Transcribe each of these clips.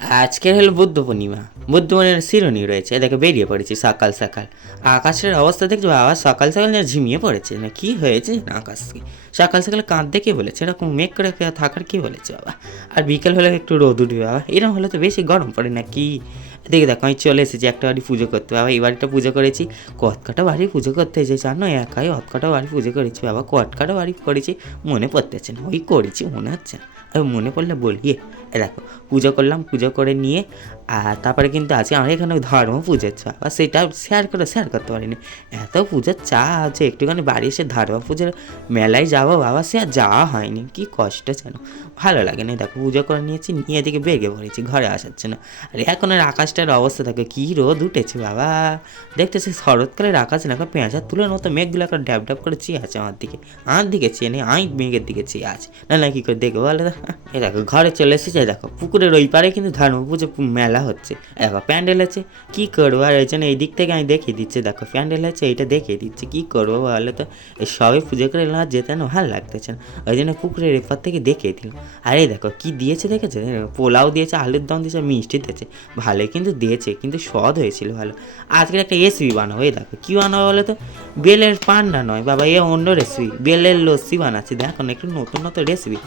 আজকের হলো বুদ্ধ পূর্ণিমা। বুদ্ধ পূর্ণিমার শিরোনি রয়েছে, দেখে বেরিয়ে পড়েছি সকাল সকাল। আকাশের অবস্থা দেখছো বাবা, সকাল সকাল যেন ঝিমিয়ে পড়েছে, না কি হয়েছে না আকাশকে সকাল সকাল কাঁদতে কে বলেছে, এরকম মেঘ করে থাকার কি বলেছে বাবা। আর বিকেল হলে একটু রোদ উঠবে বাবা, এরকম হলে তো বেশি গরম পড়ে না কি। দেখো আমি চলে এসেছি একটা বাড়ি পুজো করতে বাবা। এই বাড়িটা পুজো করেছি, কতকাটা বাড়ি পুজো করতে এসেছি জানো, একাই অতকাটা বাড়ি পুজো করেছি বাবা। কতকাটা বাড়ি করেছি মনে পড়তেছে না, ওই করেছি মনে হচ্ছে না, মনে পড়লে বলি। দেখো পুজো করলাম, পুজো করে নিয়ে আর তারপরে কিন্তু আছে আমার এখানে ধর্ম পুজোর চা, বা সেটা শেয়ার করতে পারিনি। এত পুজোর চা আছে, একটুখানি বাড়ি এসে ধর্ম পুজোর মেলায় যাবো বাবা, সে আর যাওয়া হয়নি, কি কষ্ট যেন ভালো লাগে না। দেখো পুজো করে নিয়েছি, নিয়ে এদিকে বেগে পড়েছি, ঘরে আসার জন্য। আর এখন আর আকাশটার অবস্থা থাকে কী রোদ উঠেছে বাবা, দেখতেছি শরৎকালের আকাশ না পেঁচা তুলের মতো মেঘগুলো একটা ড্যাব ড্যাব করে চেয়ে আছে আমার দিকে চেয়ে নেই, আমি মেঘের দিকে চেয়ে আছে না কী করে দেখবো বলে। এ দেখো ঘরে চলে এসেছে, দেখো পুকুরের ওই পারে কিন্তু ধর্ম পুজো মেলা হচ্ছে, দেখো প্যান্ডেল আছে, কী করবো। আর এই জন্য এই দিক থেকে আমি দেখিয়ে দিচ্ছি, দেখো প্যান্ডেল আছে, এইটা দেখিয়ে দিচ্ছি, কী করবো বলে। তো এই সবাই পুজো করে এলাম, আর যেতে না ভালো লাগতেছে না, ওই জন্য পুকুরের এপার থেকে দেখিয়ে দিলাম। আর এই দেখো কী দিয়েছে দেখেছে, পোলাও দিয়েছে, আলুর দম দিয়েছে, মিষ্টি দিয়েছে, ভালোই কিন্তু দিয়েছে, কিন্তু স্বাদ হয়েছিল ভালো। আজকের একটা রেসিপি বানাবো, এই দেখো কী বানাবো বলে তো, বেলের পান্ডা নয় বাবা, এ অন্য রেসিপি, বেলের লস্যি বানাচ্ছি। দেখো না একটু নতুন নতুন রেসিপি,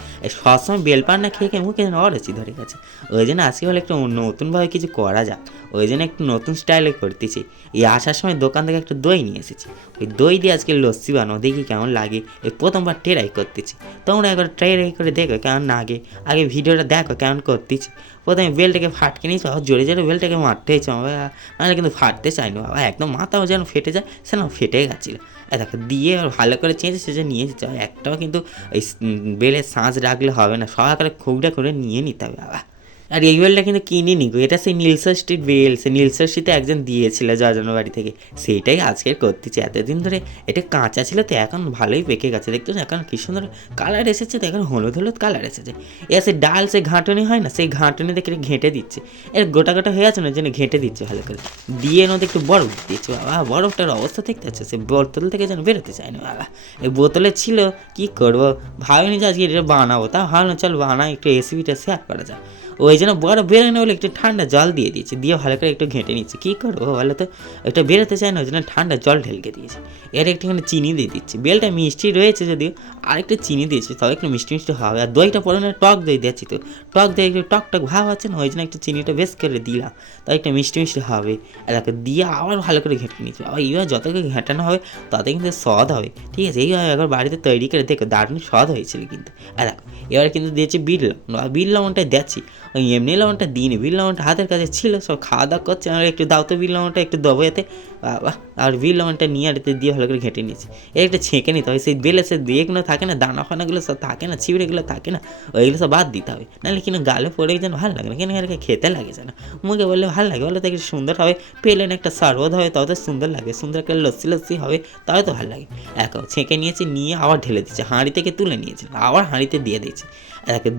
সবসময় বেল পান্ডা খেয়ে খেয়ে মুখে যেন অরেছি ধরে গেছে, ওই জন্য আজকে বলে একটু নতুনভাবে কিছু করা যাক, ওই জন্য একটু নতুন স্টাইলে করতেছি। এই আসার সময় দোকান থেকে একটু দই নিয়ে এসেছি, ওই দই দিয়ে আজকে লস্যি বানাবো, দেখি কেমন লাগে। এই প্রথমবার ট্রাই করতেছি, তোমরা একবার ট্রাই করে দেখো কেমন লাগে, আগে ভিডিওটা দেখো কেমন করতেছি। প্রথমে বেলটাকে ফাটকে নিয়েছি, জোরে জোরে বেলটাকে মারতে হয়েছে বাবা, নাহলে কিন্তু ফাটতে চাইনি বাবা, একদম মাথাও যেন ফেটে যায়, সে না ফেটে গেছিলো। দেখো দিয়ে আর ভালো করে চেঁচে সেটা নিয়ে এসেছে, একটাও কিন্তু ওই বেলের শাঁস রাখলে হবে না, সব আকারে খুবটা করে নিয়ে নিতে হবে বাবা। আর এই বেলটা কিন্তু কিনিনি গো, এটা সেই নীলসর স্ট্রিট বেল, সেই নীলসর স্ট্রিটে একজন দিয়েছিল জজনের বাড়ি থেকে, সেইটাই আজকের করতেছি। এতদিন ধরে এটা কাঁচা ছিল, তো এখন ভালোই পেকে গেছে, দেখতো এখন কি সুন্দর কালার এসেছে, তো এখন হলুদ হলুদ কালার এসেছে। এ সে ডাল সে ঘাঁটনি হয় না, সেই ঘাঁটনি দেখে ঘেঁটে দিচ্ছে, এর গোটা গোটা হয়ে আছে না, জন্য ঘেঁটে দিচ্ছে ভালো করে, দিয়ে নদী একটু বরফ দিচ্ছে বাবা। বরফটার অবস্থা দেখতে আছে, সে বোতল থেকে যেন বেরোতে চায় না বাবা, এই বোতলে ছিল, কি করবো ভাবিনি যে আজকে এটা বানাবো, তা ভাবলাম চল বানাই, একটু রেসিপিটা শেয়ার করা যায়। ওই জন্য বড় বেরোনো বলে একটু ঠান্ডা জল দিয়ে দিয়েছি, দিয়ে ভালো করে একটু ঘেঁটে নিচ্ছি, কী করবো বলো তো, একটা বেরোতে চায় না, ওই জন্য ঠান্ডা জল ঢেলকে দিয়েছি। এর একটুখানি চিনি দিয়ে দিচ্ছি, বেলটা মিষ্টি রয়েছে যদিও, আর একটু চিনি দিয়েছি, তবে একটু মিষ্টি মিষ্টি হবে। আর দইটা পড়ে টক দই দিয়েছি, তো টক দই একটু টক টক ভাব আছে না, ওই জন্য একটু চিনিটা বেশ করে দিলাম, তাই একটু মিষ্টি মিষ্টি হবে। এলাকা দিয়ে আবার ভালো করে ঘেঁটে নিচ্ছি, আবার এইভাবে যত করে ঘেঁটানো হবে তত কিন্তু স্বাদ হবে, ঠিক আছে। এইভাবে একবার বাড়িতে তৈরি করে দেখো, দারুণ স্বাদ হয়েছিল কিন্তু। দেখো এবার কিন্তু দিয়েছি বিট লবণ, বিট লবণটা দিচ্ছি, ওই এমনি লবণটা দিইনি, বিট লবণটা হাতের কাছে ছিল, সব খাওয়া দাওয়া করছে, আর একটু দাও তো বিট লবণটা একটু দেবো এতে বাবা। আর বিট লবণটা নিয়ে আর এতে দিয়ে ভালো করে ঘেঁটে নিয়েছি, এর একটা ছেঁকে নিতে হয়, সেই বেলে সে দিয়েগুলো থাকে না, দানা ফানাগুলো সব থাকে না, ছিবড়েগুলো থাকে না, ওইগুলো সব বাদ দিতে হবে, নাহলে কিন্তু গালে পড়ে যেন ভালো লাগে না, কেন এরকে খেতে লাগে যেন, মুখে বললে ভালো লাগে বলে, তো একটু সুন্দর হবে, পেলেন একটা শরবত হবে তাও তো সুন্দর লাগে, সুন্দর করে লস্যি লস্যি হবে তাও তো ভালো লাগে। ছেঁকে নিয়েছি, নিয়ে আবার ঢেলে দিচ্ছে, হাঁড়ি থেকে তুলে নিয়েছি, আবার হাঁড়িতে দিয়ে দিয়েছি,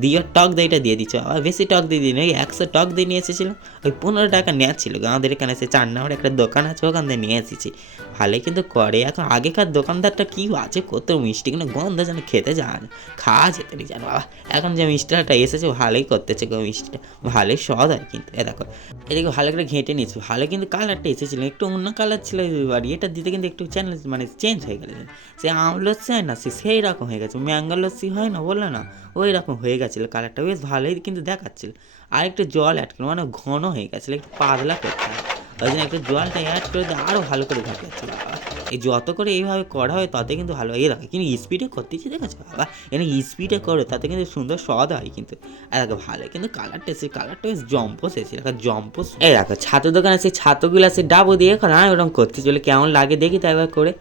দিয়ে টক দইটা দিয়ে দিচ্ছ, আবার বেশি টক দিয়ে দিই, ওই 100 টক দই নিয়ে এসেছিলাম, ওই 15 টাকা নেওয়া ছিল, আমাদের এখানে সে 4 নম্বর একটা দোকান আছে, ওখান থেকে নিয়ে এসেছি, ভালোই কিন্তু করে। এখন আগেকার দোকানদারটা কী আছে, কত মিষ্টি কিন্তু গন্ধ যেন খেতে যায় না, খাওয়া যেতে নেই জানো বাবা। এখন যে মিষ্টিটা এসেছে ভালোই করতেছে গো, মিষ্টিটা ভালোই স্বাদ হয় কিন্তু। দেখো এদিকে ভালো করে ঘেঁটে নিয়েছি, ভালো কিন্তু কালারটা এসেছিলো, একটু অন্য কালার ছিল বাড়ি, এটা দিতে কিন্তু একটু চ্যানেল মানে চেঞ্জ হয়ে গেছে, সে আম লস্যি হয় না সেই রকম হয়ে গেছে, ম্যাঙ্গো লস্যি হয় না বললো না, ওই রকম হয়ে গেছিলো, কালারটা বেশ ভালোই কিন্তু দেখাচ্ছিল। আর একটু জল অ্যাড করলো, মানে ঘন হয়ে গেছিলো, একটু পাতলা করতে হবে, ওই জন্য একটু জলটা অ্যাড করে দিয়ে আরও ভালো করে ঘাটাচ্ছে বাবা। এই যত করে এইভাবে করা হয় তত কিন্তু ভালো হয়, দেখো কিন্তু স্পিডে করতেছি দেখেছো বাবা, এখানে স্পিডে করো তাতে কিন্তু সুন্দর স্বাদ হয় কিন্তু। আর দেখো ভালো কিন্তু কালারটা এসেছে, কালারটা বেশ জম্পোস এসেছে, দেখো জম্পোস। এই দেখো ছাতু দোকানে সেই ছাতুগুলো আছে ডাবো দিয়ে এখন আমি ওরকম করতে চলে, কেমন লাগে দেখি তো একবার করে,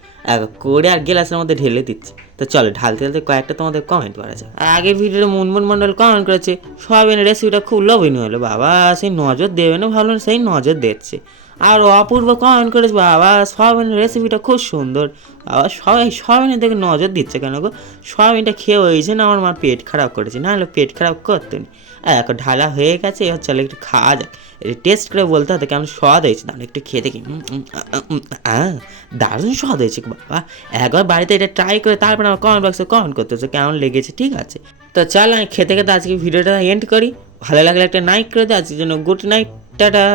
করে আর গ্লাসের মধ্যে ঢেলে দিচ্ছি। তো চলো ঢালতে ঢালতে কয়েকটা তোমাদের কমেন্ট করা যায়। আগের ভিডিওতে মুনমুন মণ্ডল কমেন্ট করেছে সয়াবিনের রেসিপিটা খুব লোভনীয় হলো বাবা, সেই নজর দেবে না ভালো, সেই নজর দিচ্ছে। আর অপূর্ব কমেন্ট করেছে বাবা সয়াবিনের রেসিপিটা খুব সুন্দর বাবা, সবাই সয়াবিনের দিকে নজর দিচ্ছে কেন গো, সয়াবিনটা খেয়ে হয়েছে না আমার মার পেট খারাপ করেছে, না হলে পেট খারাপ করতো নি। এখন ঢালা হয়ে গেছে, এবার চলো একটু খাওয়া যাক, একটু টেস্ট করে বলতে হতো কেমন স্বাদ হয়েছে, তাহলে একটু খেতে কি দারুণ স্বাদ হয়েছে বাবা। একবার বাড়িতে এটা ট্রাই করে তারপর আমার কমেন্ট বক্সে কমেন্ট করতে হচ্ছে কেমন লেগেছে, ঠিক আছে। তো চল আমি খেতে খেতে আজকে ভিডিওটা এন্ড করি, ভালো লাগলে একটা নাইট করে দে, আজকের জন্য গুড নাইট, টাটা।